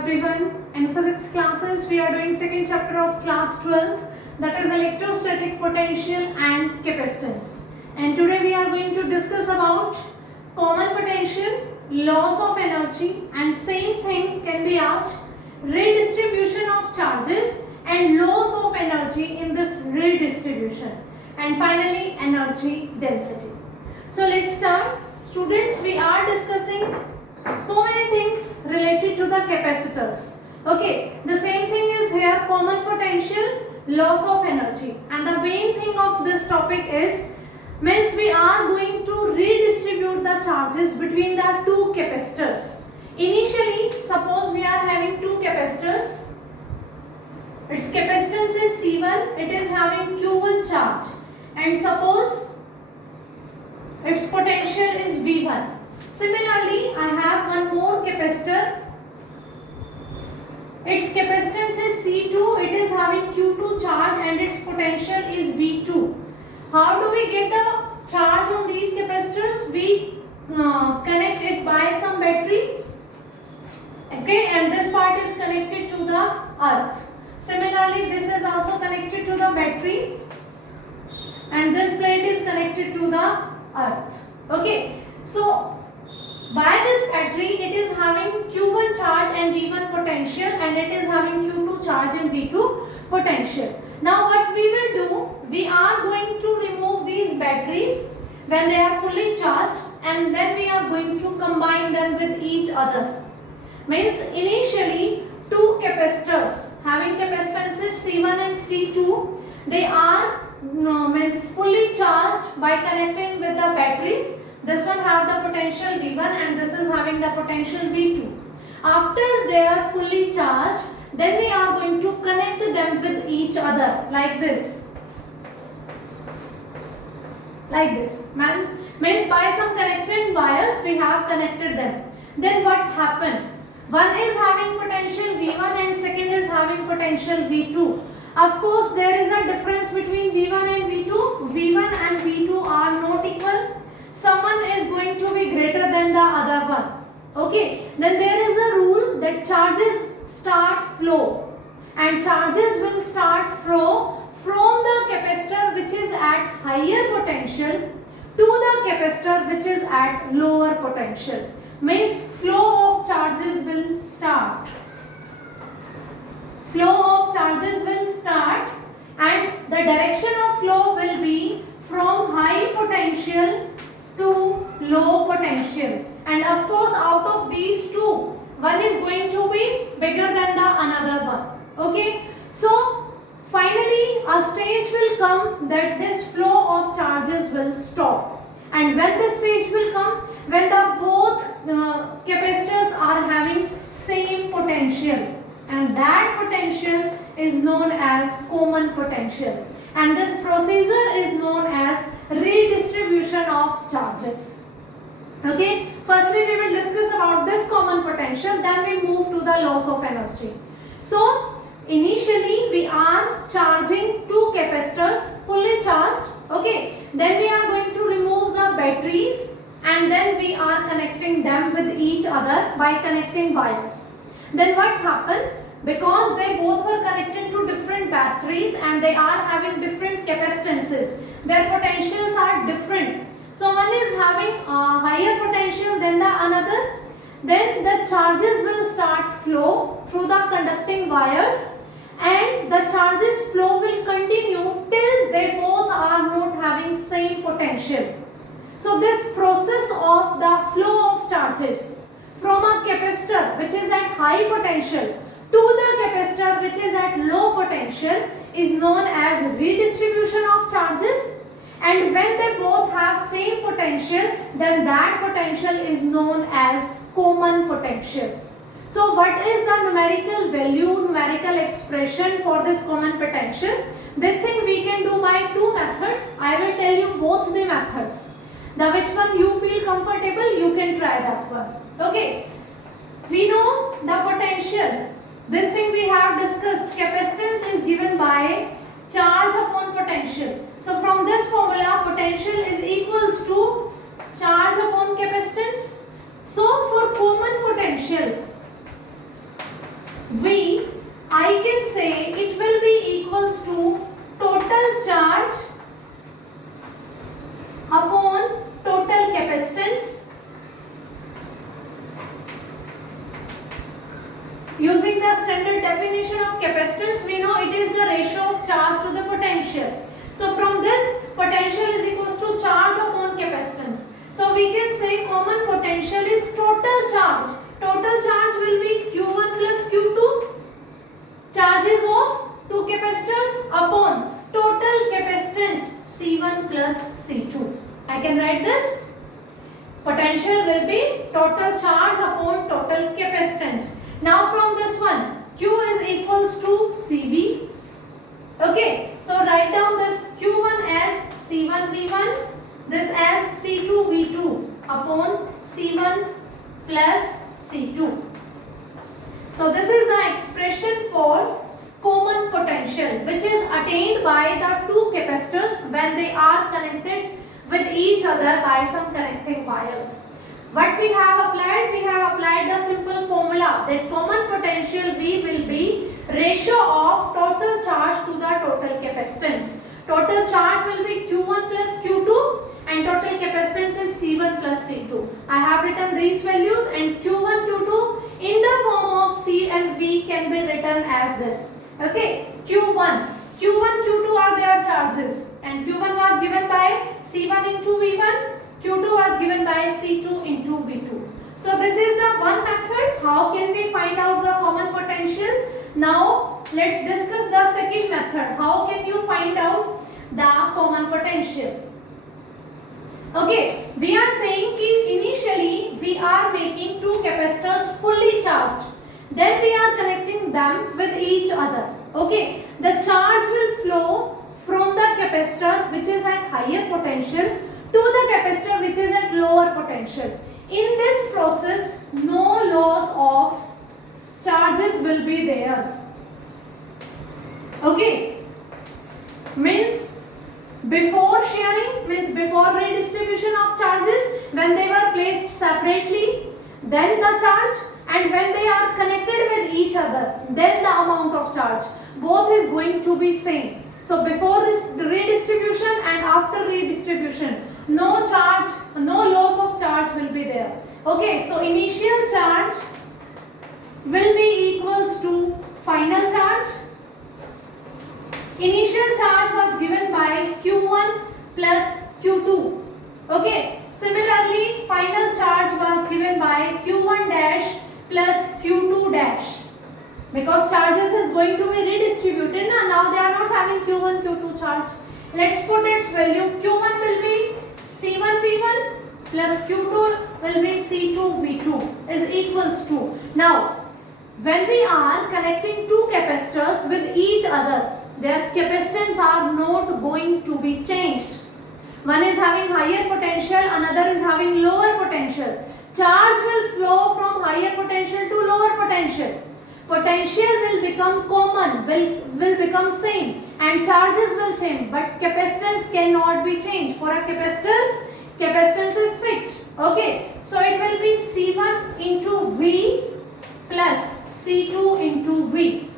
everyone. In physics classes, we are doing second chapter of class 12, that is electrostatic potential and capacitance. And today we are going to discuss about common potential, loss of energy, and same thing can be asked, redistribution of charges and loss of energy in this redistribution. And finally, energy density. So let's start. Students, we are discussing so many things related to the capacitors. Okay, the same thing is here, common potential, loss of energy, and the main thing of this topic is means we are going to redistribute the charges between the two capacitors. Initially, suppose we are having two capacitors. Its capacitance is C1, it is having Q1 charge, and suppose its potential is V1. Similarly, I have one more capacitor. Its capacitance is C2, it is having Q2 charge and its potential is V2. How do we get the charge on these capacitors? We connect it by some battery. Okay, and this part is connected to the earth. Similarly, this is also connected to the battery and this plate is connected to the earth. Okay, so by this battery, it is having Q1 charge and V1 potential, and it is having Q2 charge and V2 potential. Now what we will do, we are going to remove these batteries when they are fully charged, and then we are going to combine them with each other. Means initially two capacitors having capacitances C1 and C2, they are means fully charged by connecting with the batteries. This one have the potential V1 and this is having the potential V2. After they are fully charged, then we are going to connect them with each other like this. Like this. Means by some connected wires we have connected them. Then what happened? One is having potential V1 and second is having potential V2. Of course, there is a difference between V1 and V2. V1 and V2 are not equal. Someone is going to be greater than the other one. Okay, then there is a rule that charges start flow, and charges will start flow from the capacitor which is at higher potential to the capacitor which is at lower potential. Means flow of charges will start. Flow of charges will start, and the direction of flow will be from high potential to low potential, and of course out of these two, one is going to be bigger than the another one. Okay, so finally a stage will come that this flow of charges will stop, and when the stage will come, when the both capacitors are having same potential, and that potential is known as common potential, and this procedure is known as redistribution of charges. Okay, firstly we will discuss about this common potential, then we move to the loss of energy. So initially we are charging two capacitors fully charged. Okay, then we are going to remove the batteries and then we are connecting them with each other by connecting wires. Then what happened? Because they both were connected to different batteries and they are having different capacitances, their potentials are different. So one is having a higher potential than the another. Then the charges will start flow through the conducting wires, and the charges flow will continue till they both are not having same potential. So this process of the flow of charges from a capacitor which is at high potential to the capacitor which is at low potential is known as redistribution of charges, and when they both have same potential, then that potential is known as common potential. So what is the numerical value, numerical expression for this common potential? This thing we can do by two methods. I will tell you both the methods. The which one you feel comfortable, you can try that one. Okay, we know the potential. This thing we have discussed, capacitance is given by charge upon potential. So from this formula, potential is equals to charge upon capacitance. So for common potential, the definition of capacitance, we know it is the ratio of charge to the potential. So from this, potential is equals to charge upon capacitance. So we can say common potential is total charge. Total charge will be Q1 plus Q2, charges of two capacitors upon total capacitance C1 plus C2. I can write this. Potential will be total charge upon total capacitance. Now from this one, Q is equals to CV. Okay, so write down this Q1 as C1 V1, this as C2 V2 upon C1 plus C2. So this is the expression for common potential, which is attained by the two capacitors when they are connected with each other by some connecting wires. What we have applied? We have applied the simple formula that common potential V will be ratio of total charge to the total capacitance. Total charge will be Q1 plus Q2 and total capacitance is C1 plus C2. I have written these values, and Q1, Q2 in the form of C and V can be written as this. Okay, Q1, Q2 are their charges, and Q1 was given by C1 into V1, Q2 was given by C2 into V2. So this is the one method. How can we find out the common potential? Now let's discuss the second method. How can you find out the common potential? Okay, we are saying that initially we are making two capacitors fully charged. Then we are connecting them with each other. Okay, the charge will flow from the capacitor which is at higher potential to the capacitor which is at lower potential. In this process, no loss of charges will be there. Okay, means before sharing, means before redistribution of charges, when they were placed separately, then the charge, and when they are connected with each other, then the amount of charge, both is going to be same. So before redistribution and after redistribution, no charge, no loss of charge will be there. Okay, so initial charge will be equals to final charge. Initial charge was given by Q1 plus Q2. Okay, similarly final charge was given by Q1 dash plus Q2 dash. Because charges is going to be redistributed now they are not having Q1, Q2 charge. Let's put its value. Q1 will be C1 V1 plus Q2 will be C2 V2 is equals to. Now when we are connecting two capacitors with each other, their capacitance are not going to be changed. One is having higher potential, another is having lower potential. Charge will flow from higher potential to lower potential. Potential will become common, will become same, and charges will change, but capacitance cannot be changed. For a capacitor, capacitance is fixed. Okay, so it will be C1 into V plus C2 into V.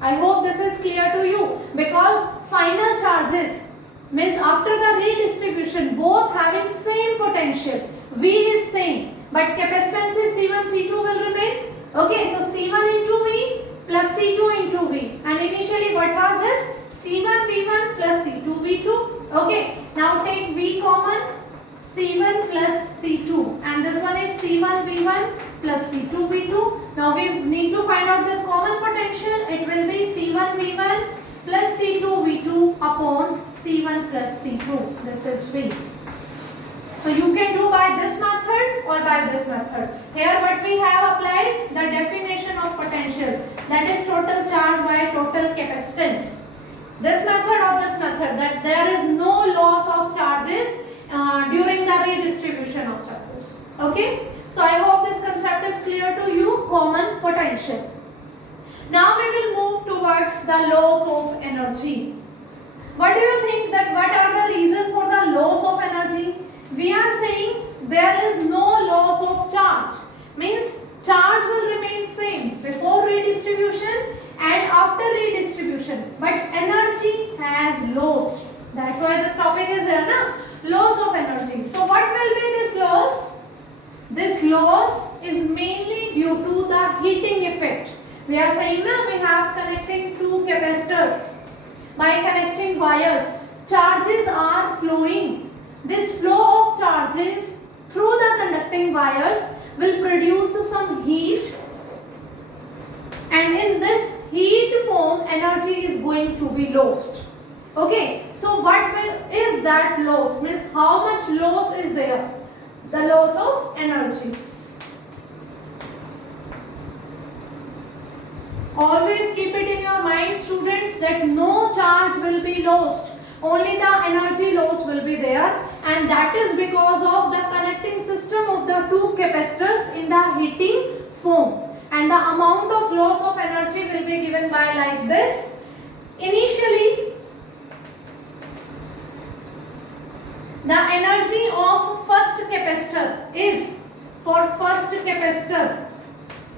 I hope this is clear to you, because final charges means after the redistribution both having same potential, V is same, but capacitance is C1, C2 will remain. Okay, so C1 into V plus C2 into V, and initially what was this? C1 V1 plus C2 V2. Okay, now take V common, C1 plus C2, and this one is C1 V1 plus C2 V2. Now we need to find out this common potential. It will be C1 V1 plus C2 V2 upon C1 plus C2. This is V. So you can do by this method or by this method. Here what we have applied, the definition of potential, that is total charge by total capacitance. This method or this method, that there is no loss of charges during the redistribution of charges. Okay, so I hope this concept is clear to you. Common potential. Now we will move towards the loss of energy. What do you think, that what are the reasons for the loss of energy? We are saying there is no loss of charge, means charge will remain same before redistribution and after redistribution, but energy has lost. That's why this topic is there, na? Loss of energy. So what will be this loss? This loss is mainly due to the heating effect. We are saying now we have connecting two capacitors. By connecting wires, charges are flowing. This flow of charges through the conducting wires will produce some heat, and in this heat form energy is going to be lost. Okay, so what is that loss? Means how much loss is there? The loss of energy. Always keep it in your mind, students, that no charge will be lost. Only the energy loss will be there, and that is because of the connecting system of the two capacitors in the heating form. And the amount of loss of energy will be given by like this. Initially, the energy of first capacitor is, for first capacitor,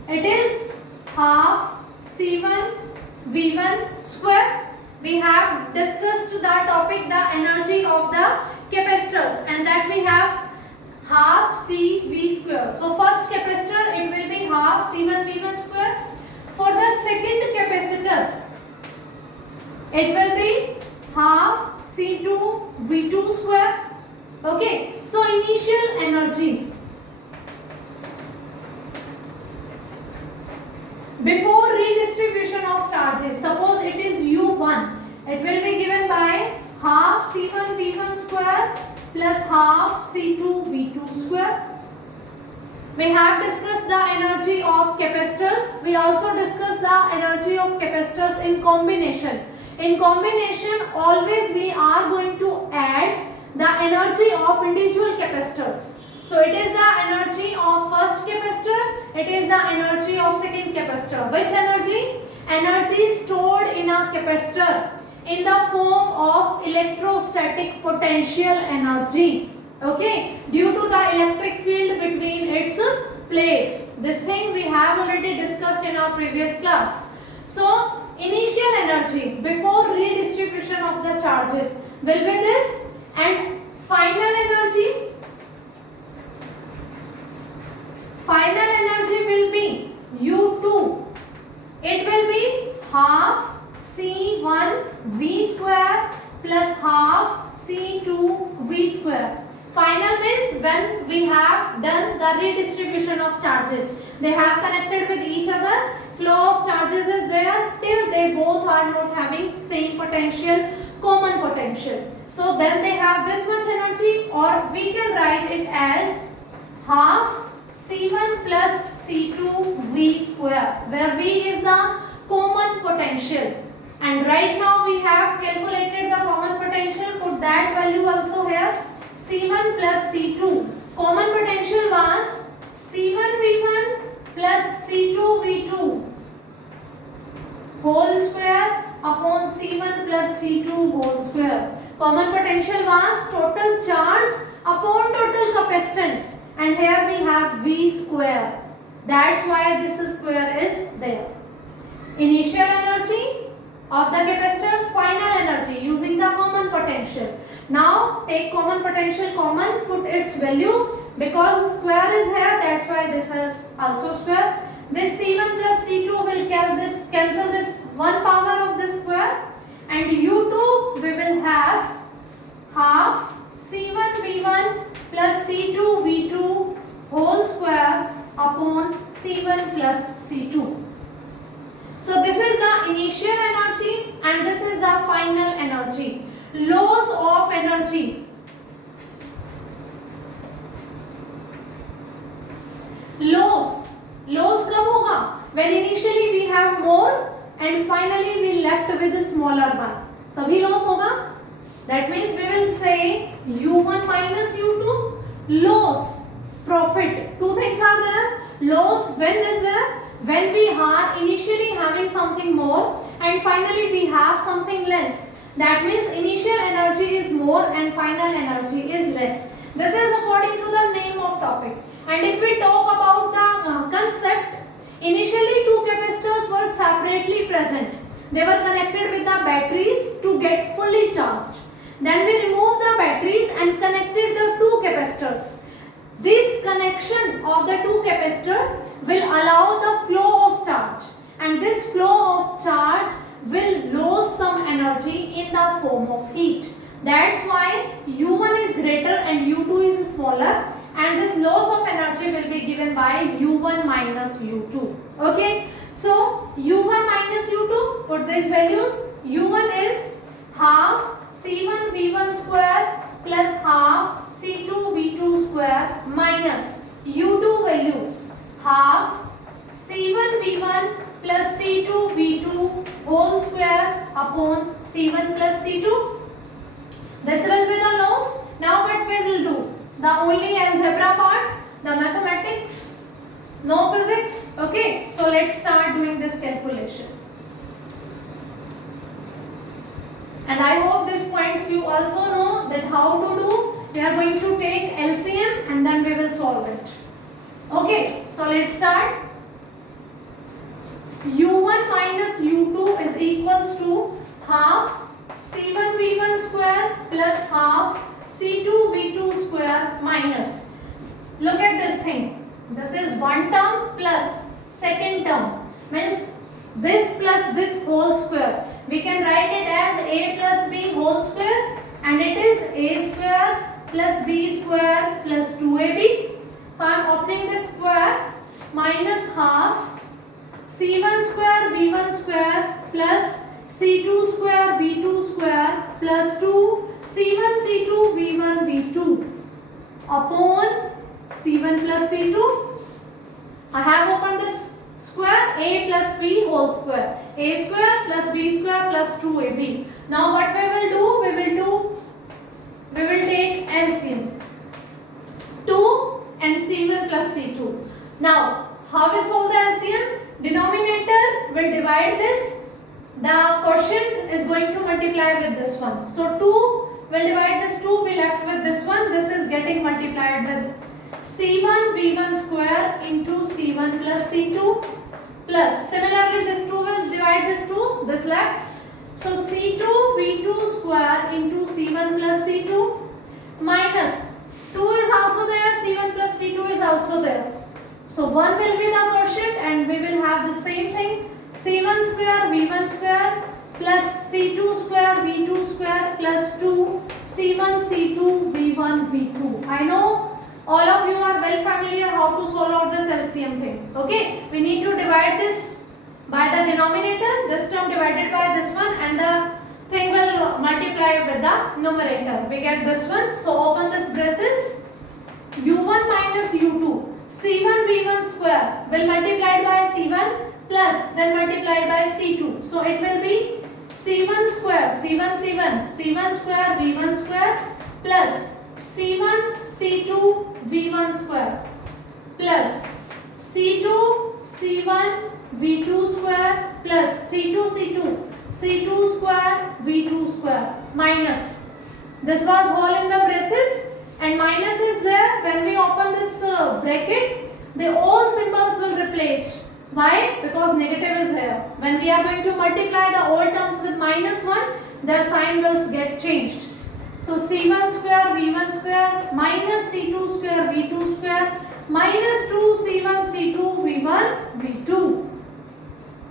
it is half C1 V1 square. We have discussed the topic, the energy of the capacitors, and that we have half CV square. So first capacitor, it will be half C1 V1 square. For the second capacitor, it will be half C2 V2 square. Okay, so initial energy before redistribution of charges, suppose it is U1, it will be given by half C1 V1 square plus half C2 V2 square. We have discussed the energy of capacitors. We also discussed the energy of capacitors in combination. In combination, always we are going to add the energy of individual capacitors. So it is the energy of first capacitor, it is the energy of second capacitor. Which energy? Energy stored in a capacitor in the form of electrostatic potential energy. Okay, due to the electric field between its plates. This thing we have already discussed in our previous class. So initial energy before redistribution of the charges will be this, and final energy will be U2. It will be half C1 V square plus half C2 V square. Final means when we have done the redistribution of charges, they have connected with each other, flow of charges is there till they both are not having same potential, common potential. So then they have this much energy, or we can write it as half C1 plus C2 V square, where V is the common potential. And right now we have calculated the common potential, put that value also here. C1 plus C2. Common potential was C1 V1 plus C2 V2 whole square upon C1 plus C2 whole square. Common potential was total charge upon total capacitance, and here we have V square. That's why this square is there. Initial energy of the capacitors, final energy using the common potential. Now take common potential common, put its value, because square is here, that's why this is also square. This C1 plus C2 will cancel this one power of this square, and U2 we will have half C1 V1 plus C2 V2 whole square upon C1 plus C2. So this is the initial energy and this is the final energy. Loss of energy. Loss कब होगा? When initially we have more and finally we left with a smaller one. तभी loss होगा. That means we will say U1 minus U2. Loss, profit. Two things are there. Loss when is there? When we are initially having something more and finally we have something less. That means initial energy is more and final energy is less. This is according to the name of topic. And if we talk about the concept, initially two capacitors were separately present. They were connected with the batteries to get fully charged. Then we removed the batteries and connected the two capacitors. This connection of the two capacitors will allow the flow of charge, and this flow of charge will lose some energy in the form of heat. That's why U1 is greater and U2 is smaller, and this loss of energy will be given by U1 minus U2. Okay, so U1 minus U2, put these values. U1 is half C1 V1 square plus half C2 V2 square minus U2 value half C1 V1 plus C2 V2 whole square upon C1 plus C2. This will be the loss. Now what we will do? The only algebra part, the mathematics, no physics. Okay, so let's start doing this calculation. And I hope these points you also know that how to do. We are going to take LCM and then we will solve it. Okay, so let's start. U1 minus U2 is equals to half C1 V1 square plus half C2 V2 square minus. Look at this thing. This is one term plus second term. Means this plus this whole square. We can write it as A plus B whole square, and it is A square plus B square plus 2AB. So I am opening this square minus half C1 square V1 square plus C2 square V2 square plus 2 C1 C2 V1 V2 upon C1 plus C2. I have opened this square A plus B whole square. A square plus B square plus 2AB. Now what we will do? We will take LCM. 2 and C1 plus C2. Now how will solve the LCM? Denominator will divide this. The quotient is going to multiply with this one. So 2 will divide this 2. We left with this one. This is getting multiplied with C1 V1 square into C1 plus C2 plus. Similarly, this 2 will divide this 2. This left. So C2 V2 square into C1 plus C2 minus 2 is also there. C1 plus C2 is also there. So 1 will be the quotient and we will have the same thing. C1 square V1 square plus C2 square V2 square plus 2 C1 C2 V1 V2. I know all of you are well familiar how to solve out this LCM thing. Okay, we need to divide this by the denominator, this term divided by this one, and the thing will multiply with the numerator. We get this one. So open this braces. U1 minus U2 C1 V1 square will multiplied by C1 plus then multiplied by C2. So it will be C1 square C1 square V1 square plus C1 C2 V1 square plus C2 C1 V2 square plus C2 square V2 square minus. This was whole in the braces and minus is there. When we open this bracket, the all symbols will replace. Why? Because negative is here. When we are going to multiply the all terms with minus 1, their sign will get changed. So C1 square V1 square minus C2 square V2 square minus 2 C1 C2 V1 V2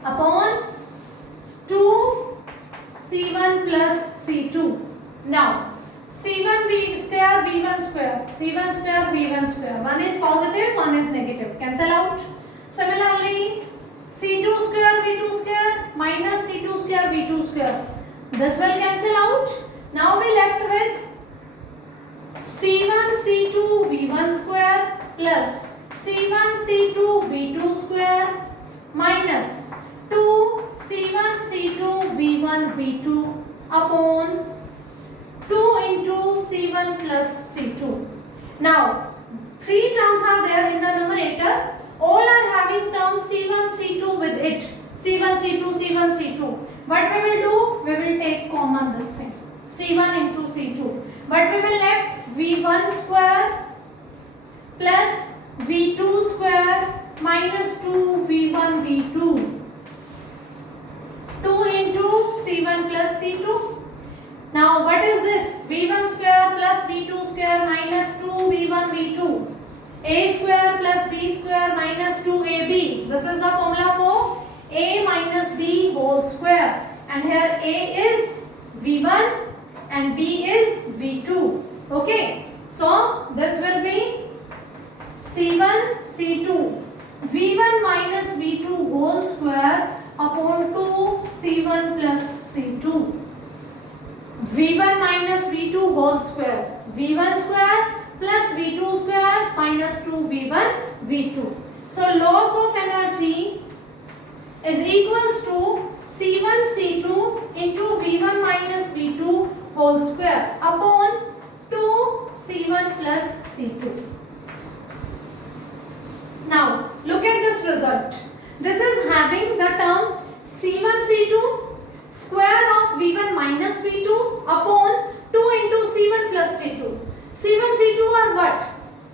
upon 2 C1 plus C2. Now C1 V square V1 square, C1 square V1 square. One is positive, one is negative. Cancel out. Similarly, C2 square V2 square minus C2 square V2 square. This will cancel out. Now we left with C1 C2 V1 square plus C1 C2 V2 square minus 2 C1 C2 V1 V2 upon 2 into C1 plus C2. Now, 3 terms are there in the numerator. All are having term C1, C2 with it. C1, C2, C1, C2. What we will do? We will take common this thing. C1 into C2. But we will left V1 square plus V2 square minus 2 V1 V2. 2 into C1 plus C2. Now what is this? V1 square plus V2 square minus 2 V1 V2. A square plus B square minus 2AB. This is the formula for A minus B whole square, and here A is V1 and B is V2. Okay, so this will be C1 C2 V1 minus V2 whole square upon 2 C1 plus C2. V1 minus V2 whole square, V1 square plus V2 square minus 2 V1 V2. So loss of energy is equals to C1 C2 into V1 minus V2 whole square upon 2 C1 plus C2. Now look at this result. This is having the term C1 C2 square of V1 minus V2 upon 2 into C1 plus C2. C1 C2 are what?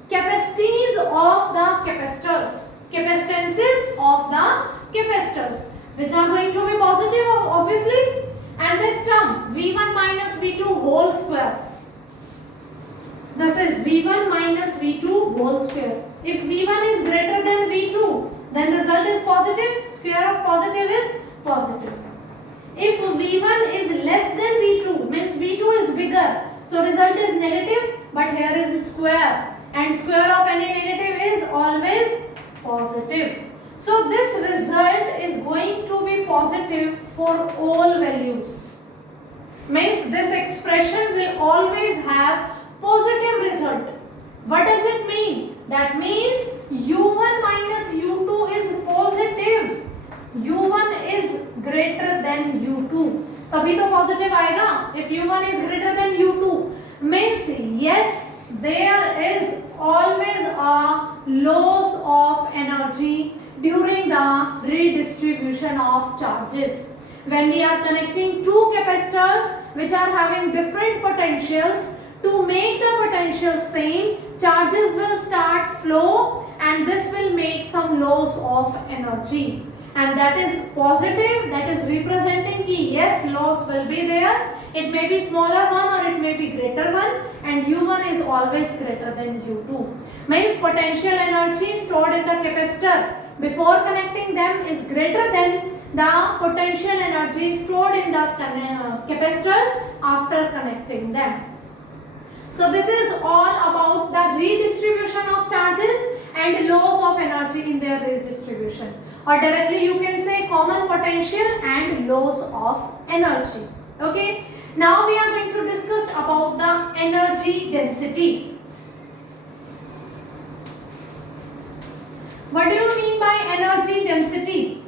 Capacities of the capacitors. Capacitances of the capacitors, which are going to be positive obviously. And this term V1 minus V2 whole square. This is V1 minus V2 whole square. If V1 is greater than V2, then result is positive. Square of positive is positive. If V1 is less than V2, means V2 is bigger, so result is negative, but here is square, and square of any negative is always positive. So this result is going to be positive for all values. Means this expression will always have positive result. What does it mean? That means U1 minus U2 is positive. U1 is greater than U2. तभी तो positive आएगा. If U1 is greater than U2, means yes, there is always a loss of energy during the redistribution of charges. When we are connecting two capacitors which are having different potentials, to make the potential same, charges will start flow, and this will make some loss of energy. And that is positive, that is representing ki yes, loss will be there. It may be smaller one or it may be greater one, and U1 is always greater than U2. Means potential energy stored in the capacitor before connecting them is greater than the potential energy stored in the capacitors after connecting them. So this is all about the redistribution of charges and loss of energy in their redistribution. Or directly you can say common potential and loss of energy. Okay. Now we are going to discuss about the energy density. What do you mean by energy density?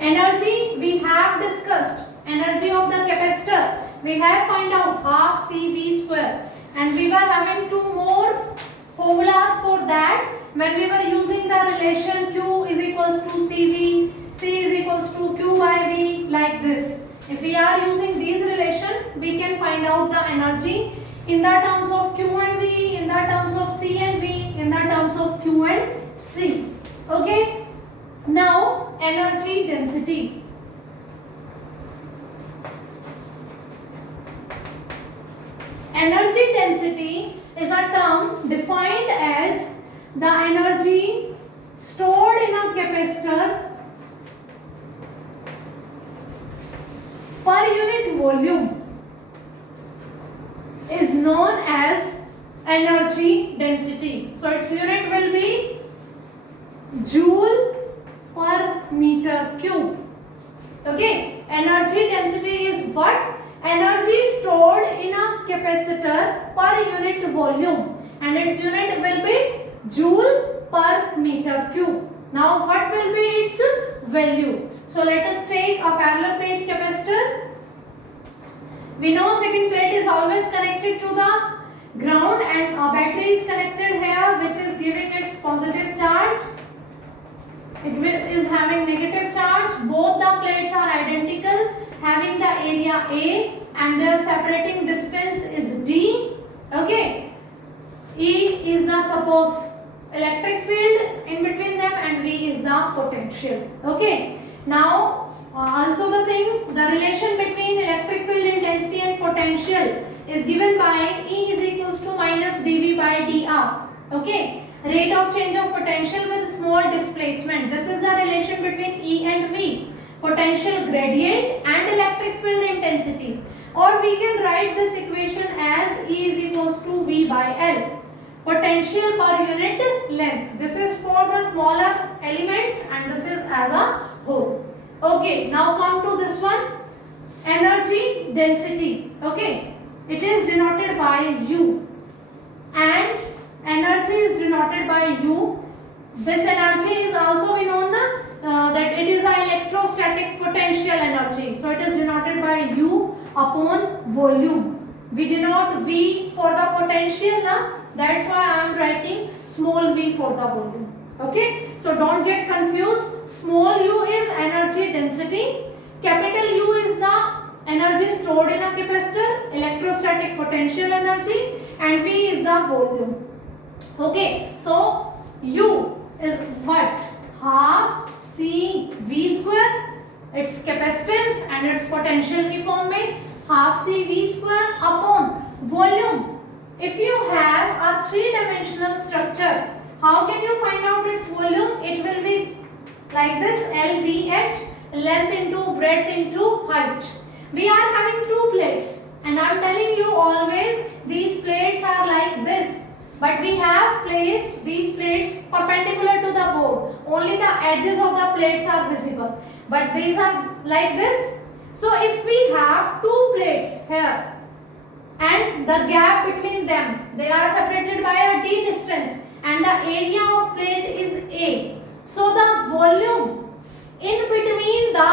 Energy we have discussed. Energy of the capacitor we have find out half CV square, and we were having two more formulas for that when we were using the relation Q is equals to CV, C is equals to Q by V, like this. If we are using these relation, we can find out the energy in the terms of Q and V, in the terms of C and V, in the terms of Q and C. Okay. Now energy density. Energy density is a term defined as the energy stored in a capacitor per unit volume is known as energy density. So its unit will be joule per meter cube. Okay, energy density is what? Energy stored in a capacitor per unit volume, and its unit will be joule per meter cube. Now what will be its value? So let us take a parallel plate capacitor. We know second plate is always connected to the ground, and a battery is connected here which is giving its positive charge. It is having negative charge. Both the plates are identical, having the area A, and their separating distance is D. Okay. E is the suppose electric field in between them, and V is the potential. Okay. Now also the relation between electric field intensity and potential is given by E is equals to minus dV by dr. Okay, rate of change of potential with small displacement. This is the relation between E and V. Potential gradient and electric field intensity. Or we can write this equation as E is equals to V by L. Potential per unit length. This is for the smaller elements and this is as a whole. Okay, now come to this one. Energy density. Okay, it is denoted by U and energy is denoted by U. This energy is also we know that it is an electrostatic potential energy. So it is denoted by U upon volume. We denote V for the potential now. That's why I am writing small v for the volume. Okay, so don't get confused. Small u is energy density, capital U is the energy stored in a capacitor, electrostatic potential energy, and V is the volume. Okay, so U is what? Half C V square, its capacitance and its potential की form में half C V square upon volume. If you have a three-dimensional structure, how can you find out its volume? It will be like this: LBH, length into breadth into height. We are having two plates, and I am telling you always these plates are like this. But we have placed these plates perpendicular to the board. Only the edges of the plates are visible. But these are like this. So if we have two plates here, and the gap between them, they are separated by a d distance and the area of plate is A. So the volume in between the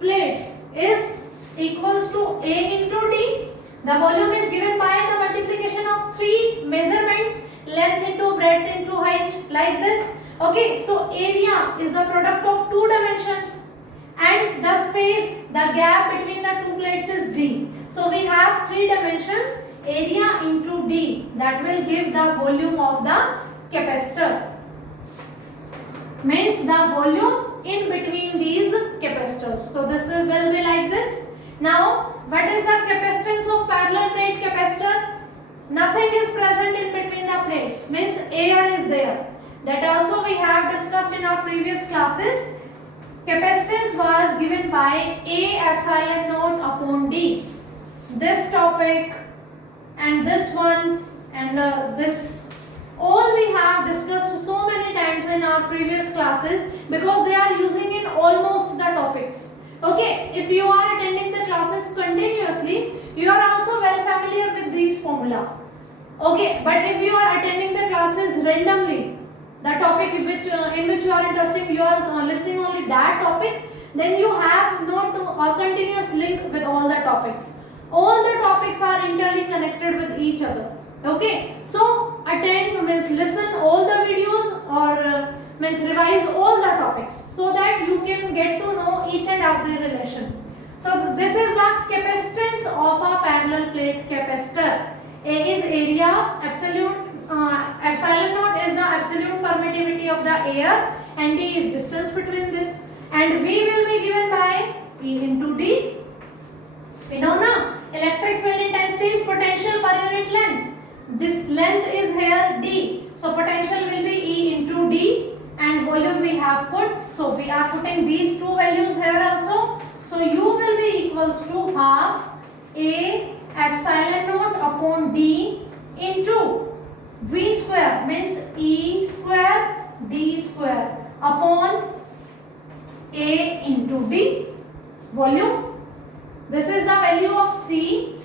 plates is equals to A into D. The volume is given by the multiplication of three measurements, length into breadth into height, like this. Okay, so area is the product of two dimensions and the space, the gap between the two plates is D. So we have three dimensions, area into D, that will give the volume of the capacitor. Means the volume in between these capacitors. So this will be like this. Now, what is the capacitance of parallel plate capacitor? Nothing is present in between the plates. Means air is there. That also we have discussed in our previous classes. Capacitance was given by A epsilon naught upon D. This topic and this one and this, all we have discussed so many times in our previous classes because they are using in almost the topics. Okay, if you are attending the classes continuously, you are also well familiar with these formula. Okay, but if you are attending the classes randomly, the topic in which you are interested, you are listening only that topic, then you have not a continuous link with all the topics. All the topics are internally connected with each other. Okay, so attend means listen all the videos or means revise all the topics so that you can get to know each and every relation. So this is the capacitance of a parallel plate capacitor. A is area, epsilon naught is the absolute permittivity of the air, and D is distance between this, and V will be given by E into D. We know now, electric field intensity is potential per unit length. This length is here D, so potential will be E into D, and volume we have put. So we are putting these two values here also. So U will be equals to half A epsilon naught upon D into V square, means E square D square upon A into D, volume. This is the value of C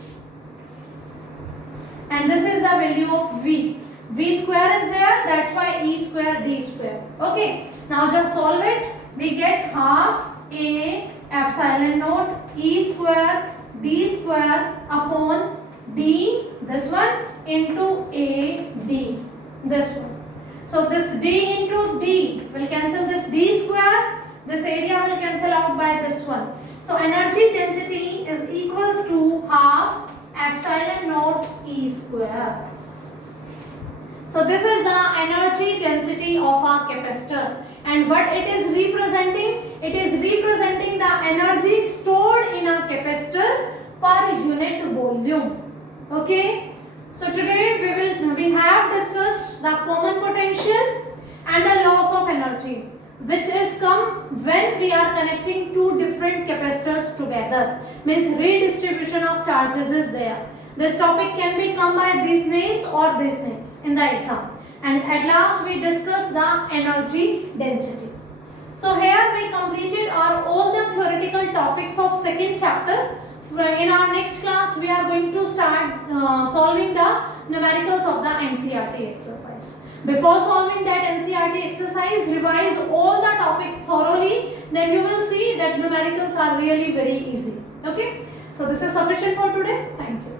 and this is the value of V. V square is there, that's why E square D square. Okay, now just solve it. We get half A epsilon naught E square D square upon D, this one, into A D, this one. So this D into D will cancel this D square, this area will cancel out by this one. So energy density is equals to half epsilon naught E square. So this is the energy density of a capacitor, and what it is representing? It is representing the energy stored in a capacitor per unit volume. Okay, So today we have discussed the common potential and the loss of energy, which is come when we are connecting two different capacitors together. Means redistribution of charges is there. This topic can be come by these names or these names in the exam. And at last we discussed the energy density. So here we completed our all the theoretical topics of second chapter. In our next class we are going to start solving the numericals of the NCERT exercise. Before solving that NCERT exercise, revise all the topics thoroughly, then you will see that numericals are really very easy. Okay, so this is sufficient for today. Thank you.